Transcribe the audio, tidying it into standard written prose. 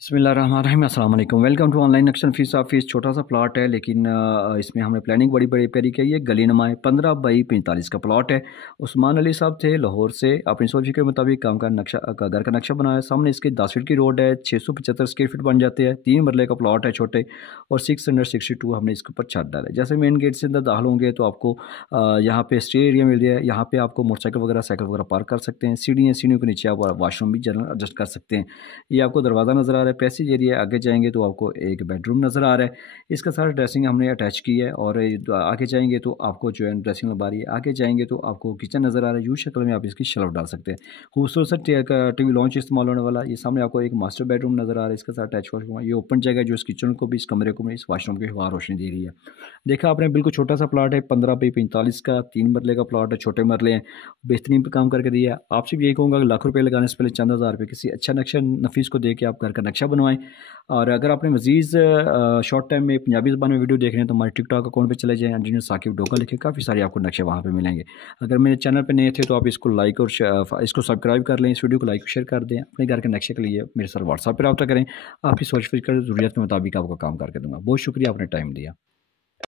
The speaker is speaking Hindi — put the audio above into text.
बिस्मिल्लाहिर्रहमानिर्रहीम अस्सलाम वालेकुम। Welcome to online action fees office. छोटा सा प्लॉट है लेकिन इसमें हमने प्लानिंग बड़ी बड़ी प्यारी की है। गली नुमा 15 बाई 45 का प्लॉट है। उस्मान अली साहब थे लाहौर से, अपनी सोच के मुताबिक काम का नक्शा घर का नक्शा बनाया। सामने इसके 10 फीट की रोड है, 675 स्क्वायर फीट बन जाते हैं। 3 मरले का प्लॉट है छोटे, और 662 हमने इसके ऊपर छत डाला है। जैसे मेन गेट से अंदर दाखिल होंगे तो आपको यहाँ पे स्टे एरिया मिल गया है। यहाँ पे आपको मोटरसाइकिल वगैरह साइकिल वगैरह पार्क कर सकते हैं। सीढ़ियों के नीचे आप वाशरूम भी जनरल एडजस्ट कर सकते हैं। ये आपको दरवाज़ा नज़र आ रहा है, पैसेज एरिया। आगे जाएंगे तो आपको एक बेडरूम नज़र आ रहा है। इसका सारा ड्रेसिंग हमने अटैच की है। और आगे जाएंगे तो आपको जो है ड्रेसिंग बारी है। आगे जाएंगे तो आपको किचन नज़र आ रहा है। यू शक्ल में आप इसकी शेल्फ डाल सकते हैं। खूबसूरत सा टीवी लॉन्च इस्तेमाल होने वाला। ये सामने आपको एक मास्टर बेडरूम नज़र आ रहा है। इसके साथ अटैच वॉशरूम है। ये ओपन जगह है जो इस किचन को भी, इस कमरे को भी, इस वाशरूम की हवा रोशनी दे रही है। देखा आपने, बिल्कुल छोटा सा प्लाट है, 15 बाई 45 का 3 मरले का प्लाट है। छोटे मरले हैं, बेहतरीन पे काम करके दिया है। आपसे भी यही कहूँगा कि लाखों रुपये लगाने से पहले चंद हज़ार रुपये किसी अच्छा नक्शा नफीस को दे के आप घर का नक्शा बनवाएं। और अगर आपने मज़ीद शॉर्ट टाइम में पंजाबी ज़बान में वीडियो देखने हैं तो हमारे टिकटॉक अकाउंट पे चले जाएं, इंजीनियर साकिब डोका लिखे, काफ़ी सारे आपको नक्शे वहाँ पे मिलेंगे। अगर मेरे चैनल पे नए थे तो आप इसको लाइक और इसको सब्सक्राइब कर लें, इस वीडियो को लाइक और शेयर कर दें। अपने घर के नक्शे के लिए मेरे साथ व्हाट्सएप पर रब्ता करें। आपकी सोच फिर कर ज़रूरत के मुताबिक आपको काम करके दूँगा। बहुत शुक्रिया, आपने टाइम दिया।